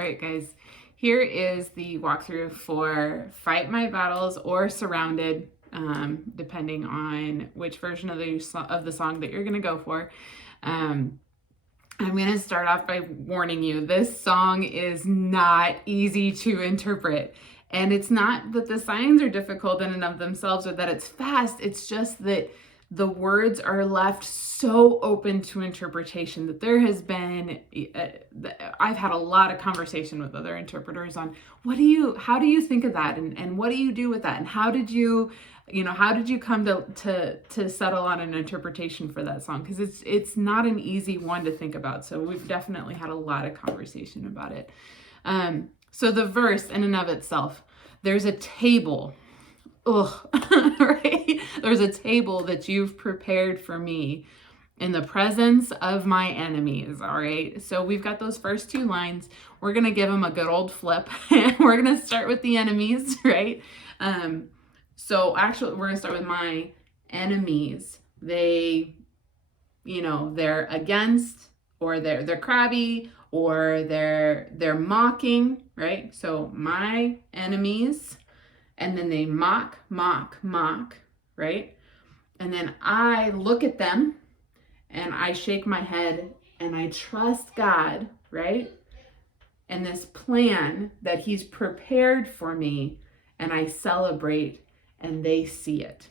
All right, guys, here is the walkthrough for Fight My Battles or Surrounded, depending on which version of the song that you're going to go for. I'm going to start off by warning you, this song is not easy to interpret. And it's not that the signs are difficult in and of themselves or that it's fast. It's just that the words are left so open to interpretation that there has been, I've had a lot of conversation with other interpreters on how do you think of that? And what do you do with that? And how did you come to settle on an interpretation for that song? Because it's not an easy one to think about. So we've definitely had a lot of conversation about it. So the verse in and of itself, there's a table. Right? There's a table that you've prepared for me in the presence of my enemies. All right. So we've got those first two lines. We're going to give them a good old flip. We're going to start with the enemies, right? So actually we're going to start with my enemies. They're against, or they're crabby, or they're mocking, right? So my enemies, and then they mock, right? And then I look at them and I shake my head and I trust God, right? And this plan that He's prepared for me, and I celebrate and they see it.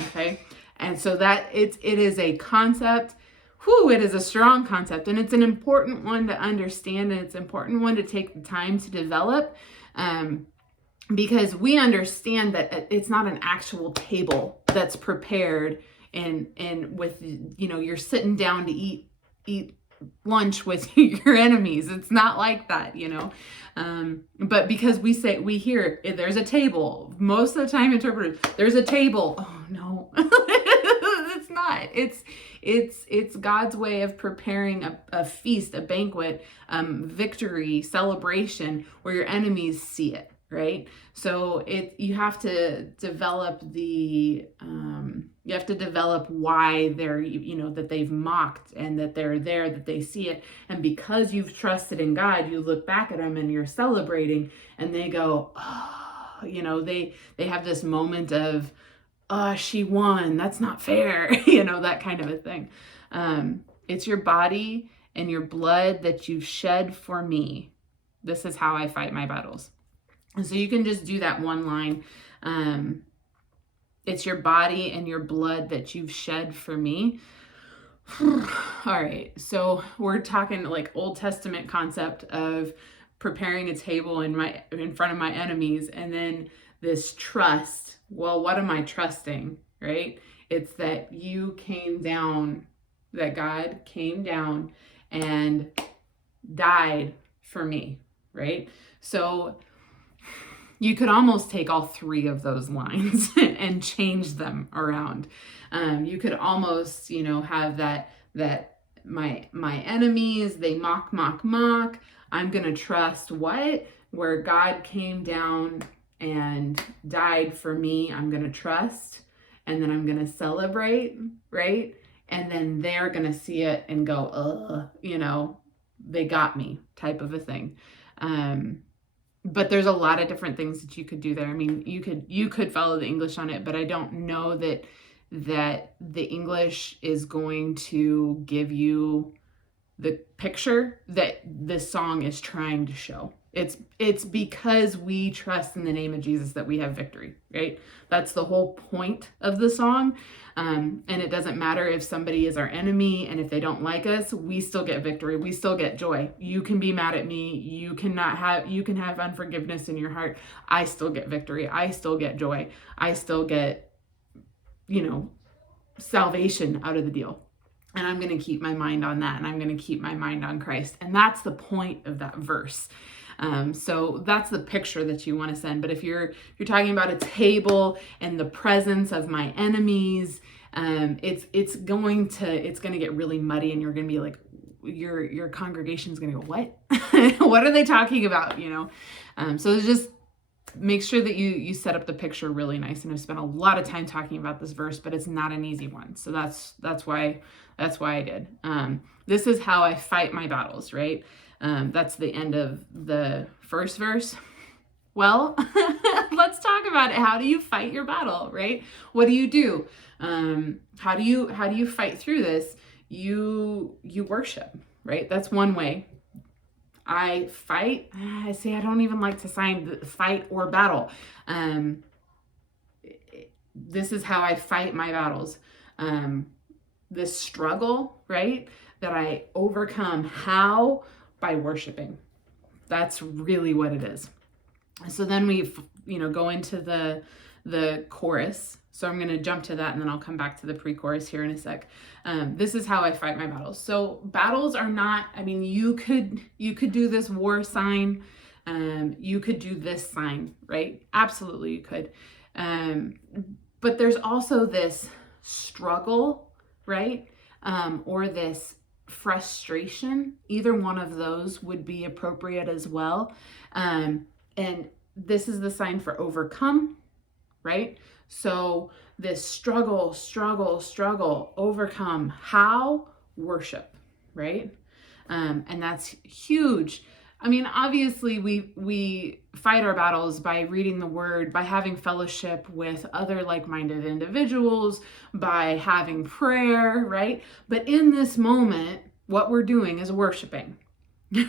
Okay? And so that it is a concept. It is a strong concept, and it's an important one to understand, and it's an important one to take the time to develop. Because we understand that it's not an actual table that's prepared and with, you're sitting down to eat lunch with your enemies. It's not like that, but because we hear there's a table, most of the time interpreted, there's a table. Oh no, it's not. It's God's way of preparing a feast, a banquet, victory, celebration, where your enemies see it. Right? So you have to develop why they're, that they've mocked and that they're there, that they see it. And because you've trusted in God, you look back at them and you're celebrating, and they go, oh, they have this moment of, oh, she won. That's not fair. That kind of a thing. It's your body and your blood that you've shed for me. This is how I fight my battles. And so you can just do that one line. It's your body and your blood that you've shed for me. All right. So we're talking like Old Testament concept of preparing a table in front of my enemies. And then this trust. Well, what am I trusting? Right? It's that you came down, that God came down and died for me. Right? So you could almost take all three of those lines and change them around. You could almost, have that my enemies, they mock. I'm going to trust what? Where God came down and died for me, I'm going to trust. And then I'm going to celebrate, right? And then they're going to see it and go, they got me, type of a thing. But there's a lot of different things that you could do there. I mean, you could follow the English on it, but I don't know that the English is going to give you the picture that this song is trying to show. It's because we trust in the name of Jesus that we have victory, right? That's the whole point of the song. And it doesn't matter if somebody is our enemy, and if they don't like us, we still get victory. We still get joy. You can be mad at me. You can have unforgiveness in your heart. I still get victory. I still get joy. I still get, salvation out of the deal. And I'm going to keep my mind on that. And I'm going to keep my mind on Christ. And that's the point of that verse. So that's the picture that you want to send. But if you're talking about a table and the presence of my enemies, it's going to get really muddy, and you're going to be like, your congregation's going to go, what? What are they talking about? So just make sure that you set up the picture really nice. And I've spent a lot of time talking about this verse, but it's not an easy one. So that's why I did. This is how I fight my battles, right? That's the end of the first verse. Well, let's talk about it. How do you fight your battle, right? What do you do? How do you fight through this? You worship, right? That's one way. I say I don't even like to sign fight or battle. This is how I fight my battles. This struggle, right? That I overcome. How? By worshiping. That's really what it is. So then we, go into the chorus. So I'm going to jump to that and then I'll come back to the pre-chorus here in a sec. This is how I fight my battles. So battles are not, you could do this war sign. You could do this sign, right? Absolutely you could. But there's also this struggle, right? Or this frustration. Either one of those would be appropriate as well. And this is the sign for overcome, right? So this struggle, overcome. How? Worship, right? And that's huge. Obviously we fight our battles by reading the word, by having fellowship with other like-minded individuals, by having prayer, right? But in this moment, what we're doing is worshiping,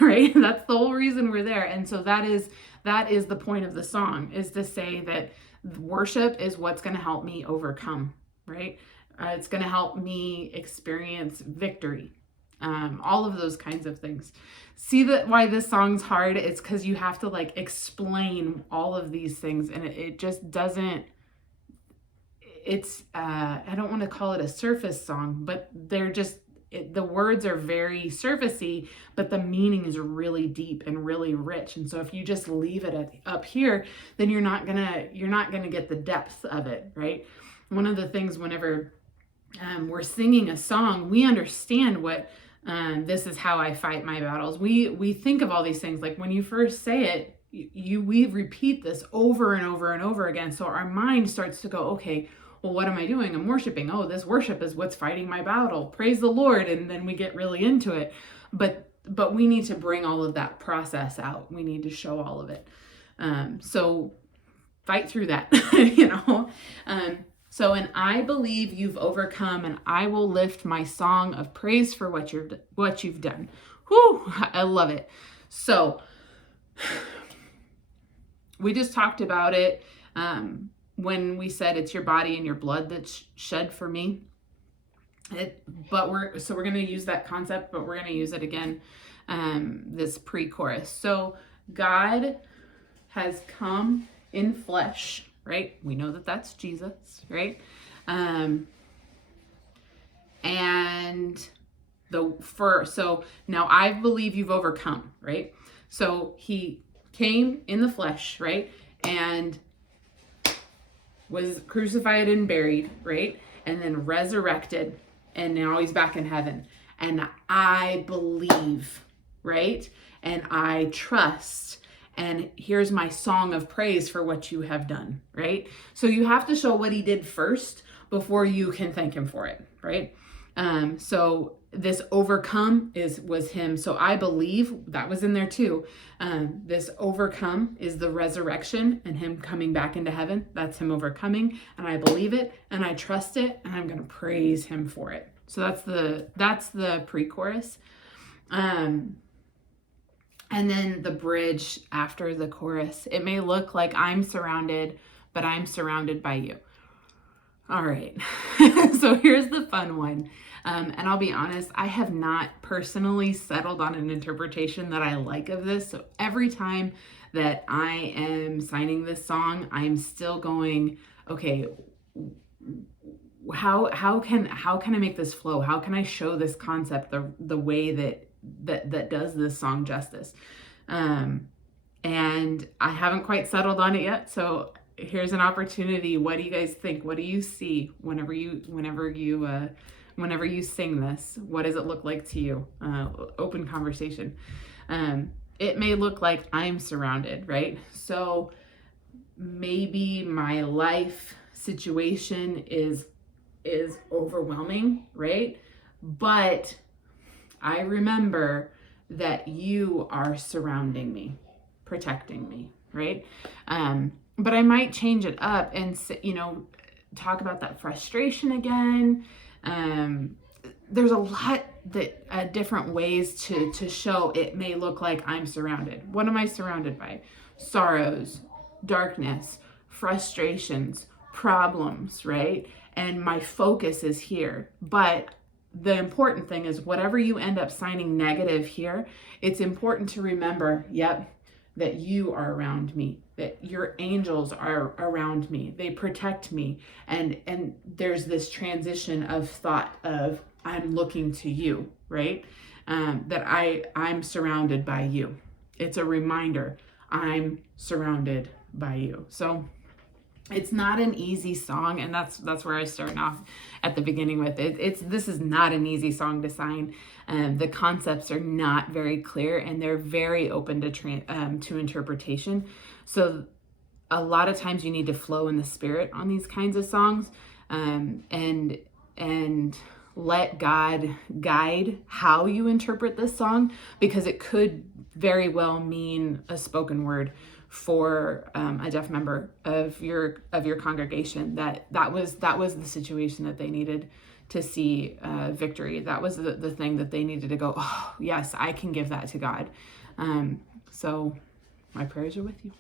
right? That's the whole reason we're there. And so that is the point of the song, is to say that worship is what's going to help me overcome, right? It's going to help me experience victory. All of those kinds of things. See that why this song's hard? It's because you have to explain all of these things, and it just doesn't. It's I don't want to call it a surface song, but they're just the words are very surfacey, but the meaning is really deep and really rich. And so if you just leave it up here, then you're not gonna get the depth of it, right? One of the things whenever we're singing a song, we understand what. This is how I fight my battles. We think of all these things, like when you first say it, we repeat this over and over and over again. So our mind starts to go, okay, well, what am I doing? I'm worshiping. Oh, this worship is what's fighting my battle. Praise the Lord. And then we get really into it. But we need to bring all of that process out. We need to show all of it. So fight through that, So, and I believe you've overcome, and I will lift my song of praise for what you've done. Whew, I love it. So, we just talked about it when we said it's your body and your blood that's shed for me. We're going to use that concept, but we're going to use it again, this pre-chorus. So, God has come in flesh. Right? We know that that's Jesus, right? So now I believe you've overcome, right? So he came in the flesh, right? And was crucified and buried, right? And then resurrected, and now he's back in heaven. And I believe, right? And I trust. And here's my song of praise for what you have done, right? So you have to show what he did first before you can thank him for it, right? So this overcome was him. So I believe that was in there too. This overcome is the resurrection and him coming back into heaven. That's him overcoming. And I believe it and I trust it and I'm going to praise him for it. So that's the pre-chorus. And then the bridge after the chorus. It may look like I'm surrounded, but I'm surrounded by you. All right. So here's the fun one. And I'll be honest, I have not personally settled on an interpretation that I like of this. So every time that I am signing this song, I'm still going, okay, how can I make this flow? How can I show this concept the way that does this song justice? And I haven't quite settled on it yet. So here's an opportunity. What do you guys think? What do you see whenever you sing this? What does it look like to you? Open conversation. It may look like I'm surrounded, right? So maybe my life situation is overwhelming, right? But I remember that you are surrounding me, protecting me, right? But I might change it up and, talk about that frustration again. There's a lot that different ways to show it may look like I'm surrounded. What am I surrounded by? Sorrows, darkness, frustrations, problems, right? And my focus is here. But the important thing is, whatever you end up signing negative here, it's important to remember, that you are around me, that your angels are around me. They protect me. And there's this transition of thought of, I'm looking to you, right? That I'm surrounded by you. It's a reminder, I'm surrounded by you. So it's not an easy song, and that's where I start off at the beginning with it. This is not an easy song to sign. The concepts are not very clear, and they're very open to interpretation. So a lot of times you need to flow in the spirit on these kinds of songs, and let God guide how you interpret this song, because it could very well mean a spoken word for a deaf member of your congregation, that was the situation that they needed to see victory. That was the thing that they needed to go, oh yes, I can give that to God. So my prayers are with you.